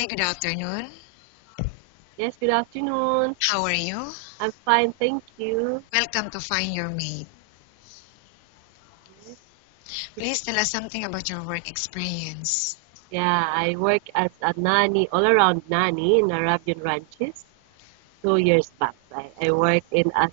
Hi, good afternoon. Yes, good afternoon. How are you? I'm fine, thank you. Welcome to Find Your Mate. Please tell us something about your work experience. Yeah, I work as a nanny, all-around nanny in Arabian Ranches 2 years back. I work in as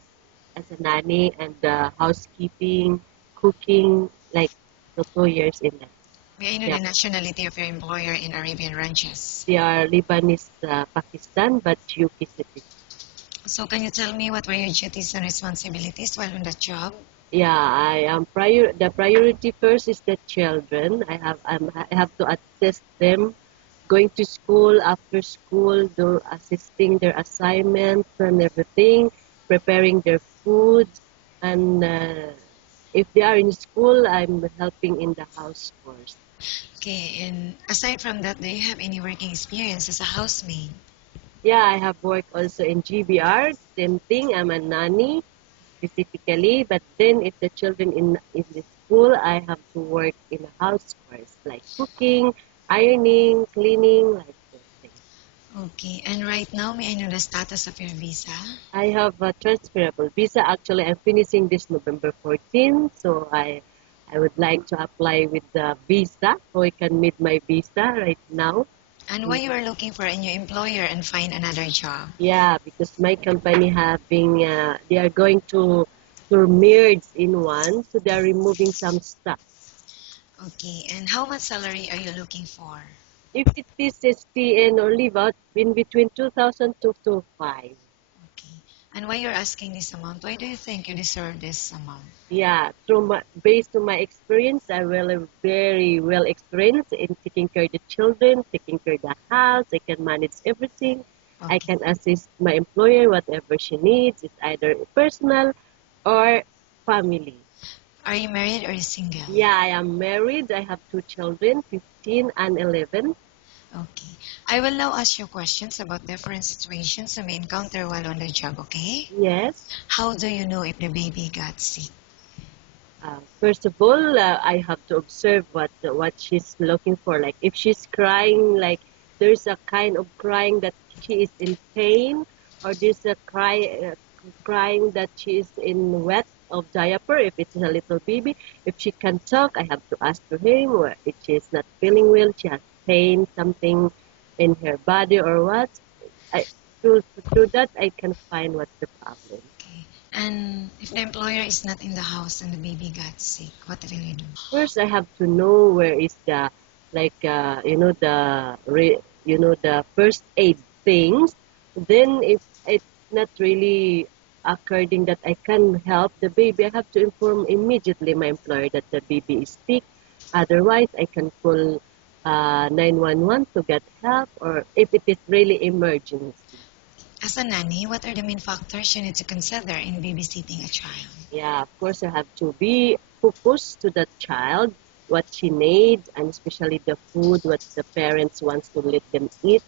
a nanny and housekeeping, cooking, like the 2 years in that. May I know Yeah, the nationality of your employer in Arabian Ranches? they are Lebanese, Pakistan, but UK citizen. So, can you tell me what were your duties and responsibilities while on that job? Yeah, I am the priority first is the children. I have to assist them going to school, after school, do assisting their assignments and everything, preparing their food, and if they are in school, I'm helping in the house chores. Okay, and aside from that, do you have any working experience as a housemaid? Yeah, I have worked also in GBR, same thing. I'm a nanny specifically, but then if the children in the school, I have to work in the house chores like cooking, ironing, cleaning, like those things. Okay, and right now, may I know the status of your visa? I have a transferable visa. Actually, I'm finishing this November 14, so I would like to apply with the visa so I can meet my visa right now. And why you are looking for a new employer and find another job? Yeah, because my company having they are going to merge in one, so they are removing some stuff. Okay, and how much salary are you looking for? If it is STN or leave out, in between 2,000 to 5. Okay. And why you're asking this amount? Why do you think you deserve this amount? Yeah, based on my experience, I will very well experienced in taking care of the children, taking care of the house. I can manage everything. I Okay. can assist my employer whatever she needs. It's either personal or family. Are you married or single? Yeah, I am married. I have two children, 15 and 11. Okay. I will now ask you questions about different situations you may encounter while on the job, okay? Yes. How do you know if the baby got sick? First of all, I have to observe what she's looking for. Like if she's crying, like there's a kind of crying that she is in pain, or there's a crying that she is in wet of diaper. If it's a little baby, if she can talk, I have to ask to him. Or if she's not feeling well, she has pain, something in her body or what. I, through that, I can find what's the problem. Okay. And if the employer is not in the house and the baby got sick, what will you do? First, I have to know where is the like the first aid things. Then, if it's not really according that I can help the baby, I have to inform immediately my employer that the baby is sick. Otherwise, I can call 911 to get help, or if it is really emergency. As a nanny, what are the main factors you need to consider in babysitting a child? Yeah, of course, I have to be focused to the child, what she needs, and especially the food, what the parents wants to let them eat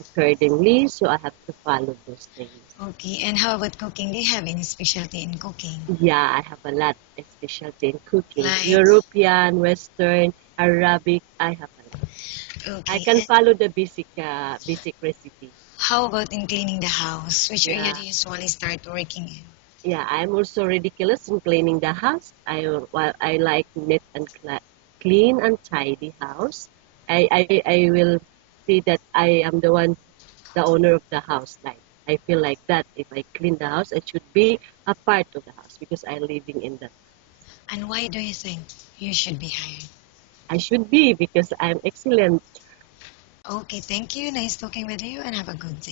accordingly. So I have to follow those things. Okay. And how about cooking? Do you have any specialty in cooking? Yeah, I have a lot of specialty in cooking. Like, European, Western, Arabic, I have a lot. I okay. can And follow the basic recipe. how about in cleaning the house? Which area Yeah. do you usually start working in? Yeah, I'm also ridiculous in cleaning the house. I like neat and clean and tidy house. I will see that I am the owner of the house. Like I feel like that if I clean the house, I should be a part of the house because I'm living in that. And why do you think you should be hired? I should be because I'm excellent. Okay, thank you. Nice talking with you and have a good day.